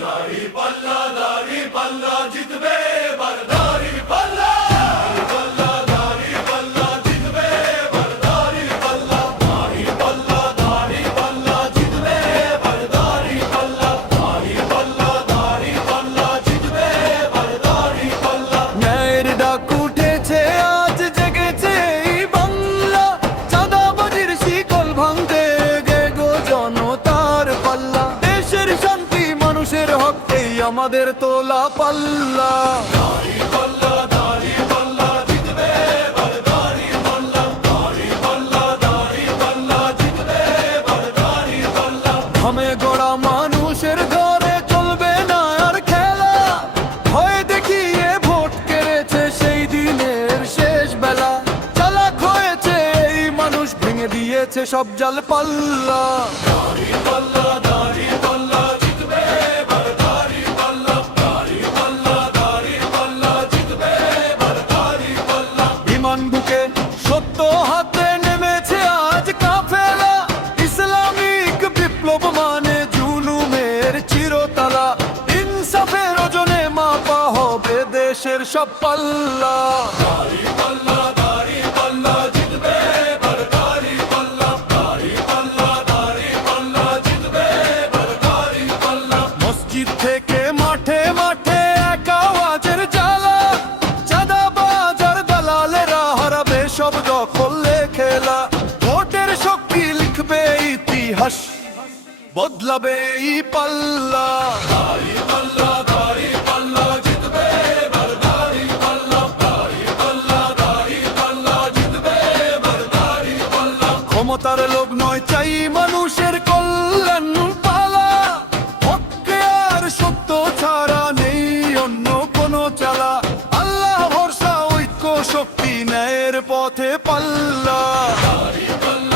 দাড়ি পাল্লা জিতবে এবার দাড়ি পাল্লা দাড়ি পাল্লা জিতবে এবার দাড়ি পাল্লা জিতবে এবার দাড়ি পাল্লা জিতবে এবার দাড়ি পাল্লা। ন্যায়ের ডাক উঠেছে আজ জেগেছে এই বাংলা, চাঁদাবাজির শিকল ভাঙতে গে গো জনতার পাল্লা। দেশের শান্তি মানুষের হক এই আমাদের তোলা পাল্লা। দাড়ি পাল্লা জিতবে এবার দাড়ি পাল্লা জিতবে এবার দাড়ি পাল্লা। ঘামে গড়া মানুষের ঘরে চলবে না আর খেলা, ভয় দেখিয়ে ভোট কেড়েছে সেই দিনের শেষ বেলা। চালাক হয়েছে এই মানুষ, ভেঙে দিয়েছে সব জাল পাল্লা। দাড়ি পাল্লা জিতবে এবার দাড়ি পাল্লা জিতবে এবার দাড়ি পাল্লা। বিমান বুকে সত্য হাতে নেমেছে আজ কাফেলা, ইসলামিক বিপ্লব মানে জুলুমের চিরতলা। ইনসাফের ওজনে মাপা হবে দেশের সব পাল্লা। দাড়ি পাল্লা জিতবে এবার দাড়ি পাল্লা জিতবে এবার দাড়ি পাল্লা। মসজিদ থেকে মাঠে মাঠে এক আওয়াজের জ্বালা, চাঁদাবাজার দালালেরা হারাবে সব দখলে খেলা। ভোটের শক্তি লিখবে ইতিহাস, বদলাবে এই পাল্লা। দাড়ি পাল্লা জিতবে এবার দাড়ি পাল্লা জিতবে এবার দাড়ি পাল্লা। ক্ষমতার লোভ নয়, চাই মানুষের কল্যাণ পালা। হককে আর সত্য ছাড়া নেই অন্য কোনো চালা। আল্লাহ ভরসা ঐক্য শক্তি ন্যায়ের পথে পাল্লা। দাড়ি পাল্লা